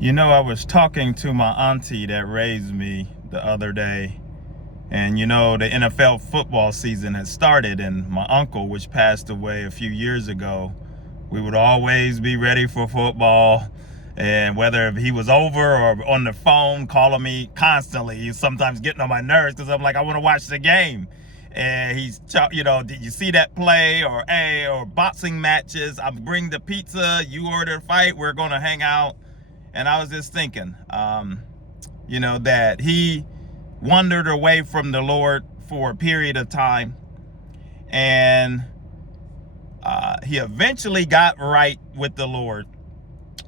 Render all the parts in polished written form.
You know, I was talking to my auntie that raised me the other day, and the NFL football season has started, and my uncle, which passed away a few years ago, we would always be ready for football. And whether he was over or on the phone calling me constantly, he's sometimes getting on my nerves because I'm like, I want to watch the game. And he's, did you see that play? Or, hey, or boxing matches, I bring the pizza, you order a fight, we're going to hang out. And I was just thinking, that he wandered away from the Lord for a period of time. And he eventually got right with the Lord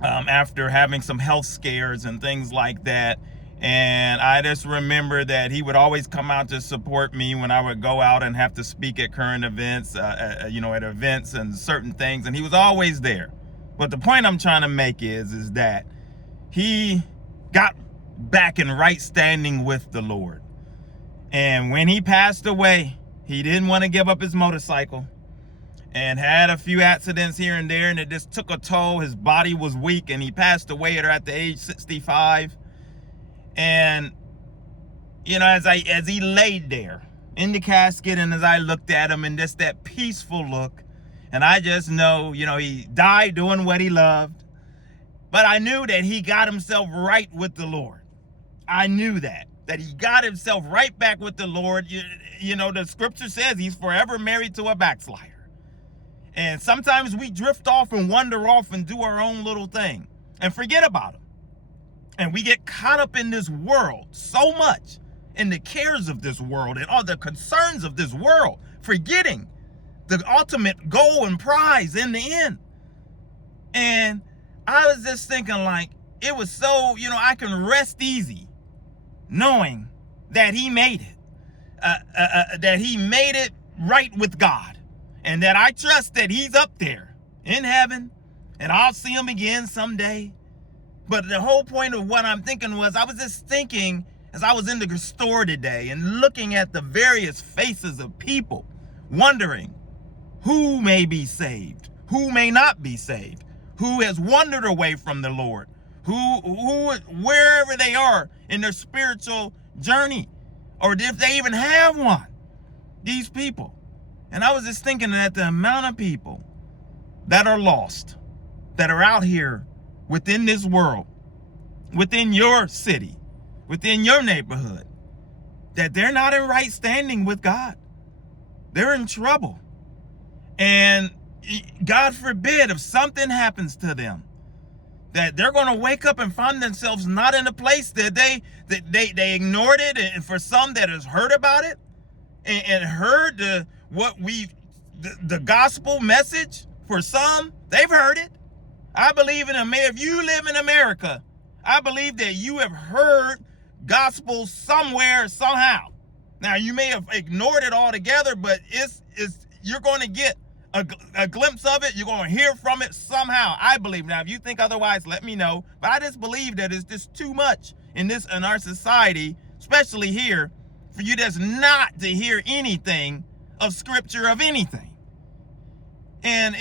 after having some health scares and things like that. And I just remember that he would always come out to support me when I would go out and have to speak at current events, at events and certain things. And he was always there. But the point I'm trying to make is that he got back in right standing with the Lord. And when he passed away, he didn't want to give up his motorcycle and had a few accidents here and there, and it just took a toll. His body was weak, and he passed away at the age 65. And, as he laid there in the casket, and as I looked at him, and just that peaceful look, and I just know, he died doing what he loved. But I knew that he got himself right with the Lord. I knew that he got himself right back with the Lord. The scripture says he's forever married to a backslider. And sometimes we drift off and wander off and do our own little thing and forget about him. And we get caught up in this world so much, in the cares of this world and all the concerns of this world, forgetting the ultimate goal and prize in the end. And I was just thinking, like, it was so, I can rest easy knowing that he made it, that he made it right with God, and that I trust that he's up there in heaven, and I'll see him again someday. But the whole point of what I'm thinking was, I was just thinking as I was in the store today and looking at the various faces of people, wondering who may be saved, who may not be saved, who has wandered away from the Lord, who wherever they are in their spiritual journey, or if they even have one, these people. And I was just thinking that the amount of people that are lost, that are out here within this world, within your city, within your neighborhood, that they're not in right standing with God. They're in trouble. And God forbid, if something happens to them, that they're going to wake up and find themselves not in a place that they ignored it. And for some that has heard about it and heard the gospel message, for some, they've heard it. I believe if you live in America, I believe that you have heard gospel somewhere, somehow. Now, you may have ignored it altogether, but you're going to get a glimpse of it. You're going to hear from it somehow, I believe. Now, if you think otherwise, let me know. But I just believe that it's just too much in our society, especially here, for you just not to hear anything of scripture, of anything. And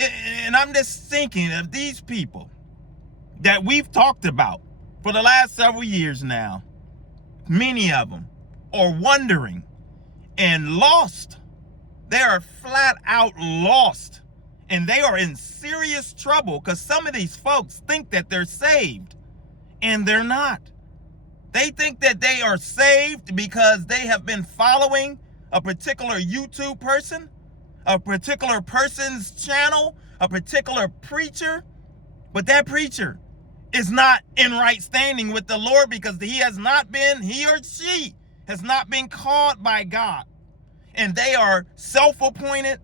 I'm just thinking of these people that we've talked about for the last several years now. Many of them are wandering and lost. They are flat out lost, and they are in serious trouble because some of these folks think that they're saved, and they're not. They think that they are saved because they have been following a particular YouTube person, a particular person's channel, a particular preacher, but that preacher is not in right standing with the Lord because he or she has not been called by God. And they are self-appointed.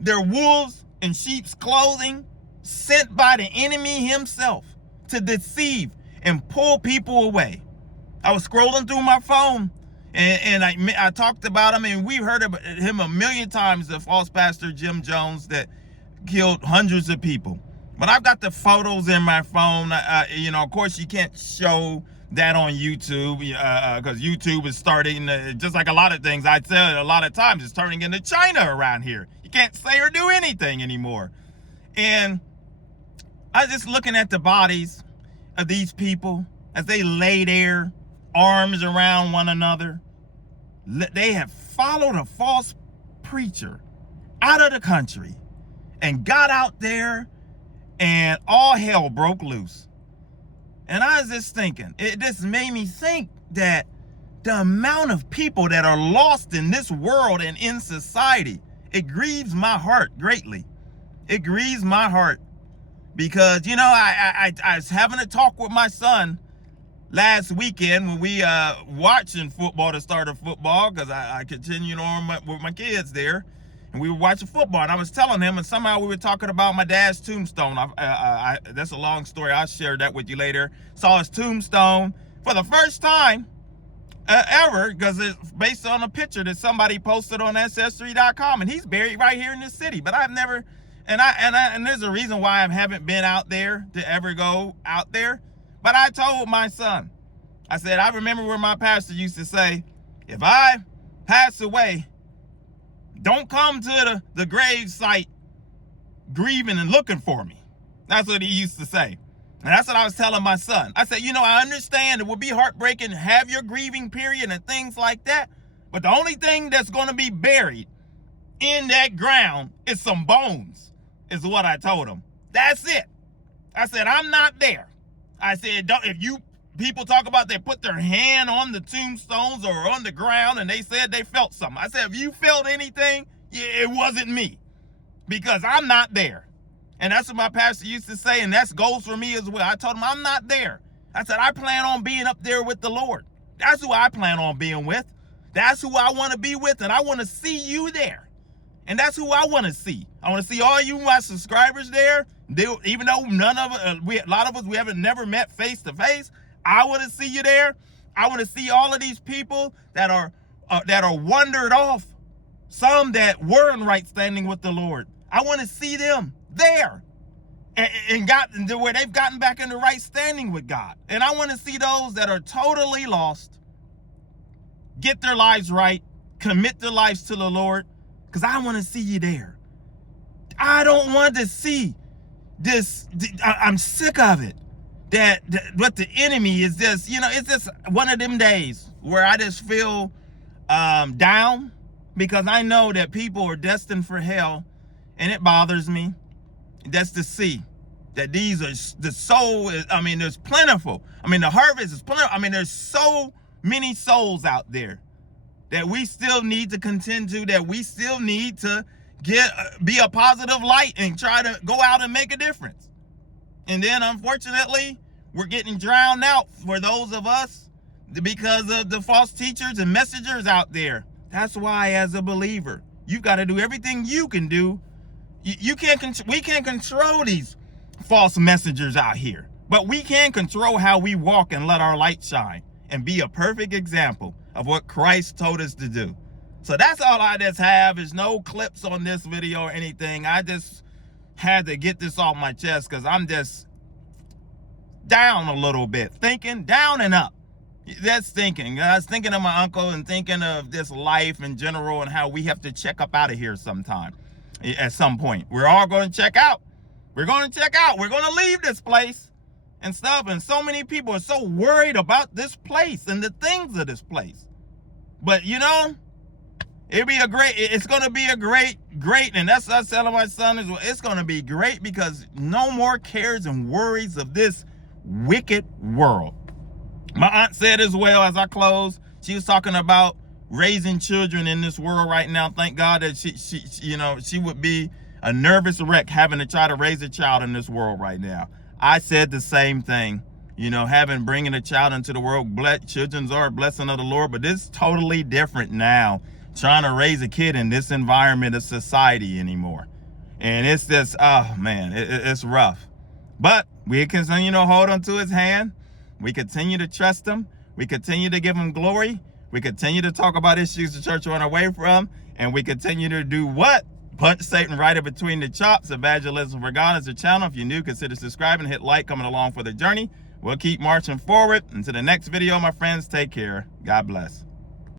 They're wolves in sheep's clothing, sent by the enemy himself to deceive and pull people away. I was scrolling through my phone, and I talked about him, and we've heard of him a million times, the false pastor Jim Jones that killed hundreds of people. But I've got the photos in my phone. Of course, you can't show that on YouTube because YouTube is starting, just like a lot of things I said a lot of times, it's turning into China around here. You can't say or do anything anymore. And I was just looking at the bodies of these people as they lay their arms around one another. They have followed a false preacher out of the country and got out there, and all hell broke loose. And I was just thinking, it just made me think that the amount of people that are lost in this world and in society, it grieves my heart greatly. It grieves my heart because, you know, I was having a talk with my son last weekend when we watching football, the start of football, because I continued on with my kids there, and we were watching football, and I was telling him, and somehow we were talking about my dad's tombstone. That's a long story. I'll share that with you later. Saw his tombstone for the first time ever, because it's based on a picture that somebody posted on ancestry.com, and he's buried right here in this city. But I've never, and there's a reason why I haven't been out there to ever go out there. But I told my son, I said, I remember where my pastor used to say, if I pass away, don't come to the grave site grieving and looking for me. That's what he used to say. And that's what I was telling my son. I said, you know, I understand it would be heartbreaking to have your grieving period and things like that. But the only thing that's going to be buried in that ground is some bones, is what I told him. That's it. I said, I'm not there. I said, if you people talk about they put their hand on the tombstones or on the ground and they said they felt something. I said, if you felt anything, it wasn't me, because I'm not there. And that's what my pastor used to say, and that goes for me as well. I told him I'm not there. I said, I plan on being up there with the Lord. That's who I plan on being with. That's who I want to be with, and I want to see you there. And that's who I want to see. I want to see all you, my subscribers there. Even though none of us, a lot of us, we haven't never met face to face. I want to see you there. I want to see all of these people that are wandered off. Some that were in right standing with the Lord. I want to see them there and gotten to where they've gotten back into right standing with God. And I want to see those that are totally lost get their lives right, commit their lives to the Lord, because I want to see you there. I don't want to see this. I'm sick of it. That what the enemy is just, you know, it's just one of them days where I just feel down, because I know that people are destined for hell, and it bothers me. That's to see that these are the soul is, I mean, there's plentiful. I mean, the harvest is plentiful. I mean, there's so many souls out there that we still need to contend to, that we still need to be a positive light and try to go out and make a difference. And then, unfortunately, we're getting drowned out for those of us because of the false teachers and messengers out there. That's why, as a believer, you've got to do everything you can do. We can't control these false messengers out here, but we can control how we walk and let our light shine and be a perfect example of what Christ told us to do. So that's all I just have. Is no clips on this video or anything. I just had to get this off my chest because I'm just down a little bit, thinking down and up. That's thinking. I was thinking of my uncle and thinking of this life in general and how we have to check up out of here sometime. At some point, we're all going to check out. We're going to check out. We're going to leave this place and stuff. And so many people are so worried about this place and the things of this place. But you know, it's going to be a great, and that's what I was telling my son as well. It's going to be great because no more cares and worries of this wicked world. My aunt said as well, as I close, she was talking about raising children in this world right now. Thank God that she would be a nervous wreck having to try to raise a child in this world right now. I said the same thing, bringing a child into the world. Children are a blessing of the Lord, but it's totally different now, trying to raise a kid in this environment of society anymore. And it's just, oh man, it's rough. But we continue to hold on to his hand. We continue to trust him. We continue to give him glory. We continue to talk about issues the church run away from. And we continue to do what? Punch Satan right in between the chops. Evangelism for God is the channel. If you're new, consider subscribing. Hit like, coming along for the journey. We'll keep marching forward. Until the next video, my friends, take care. God bless.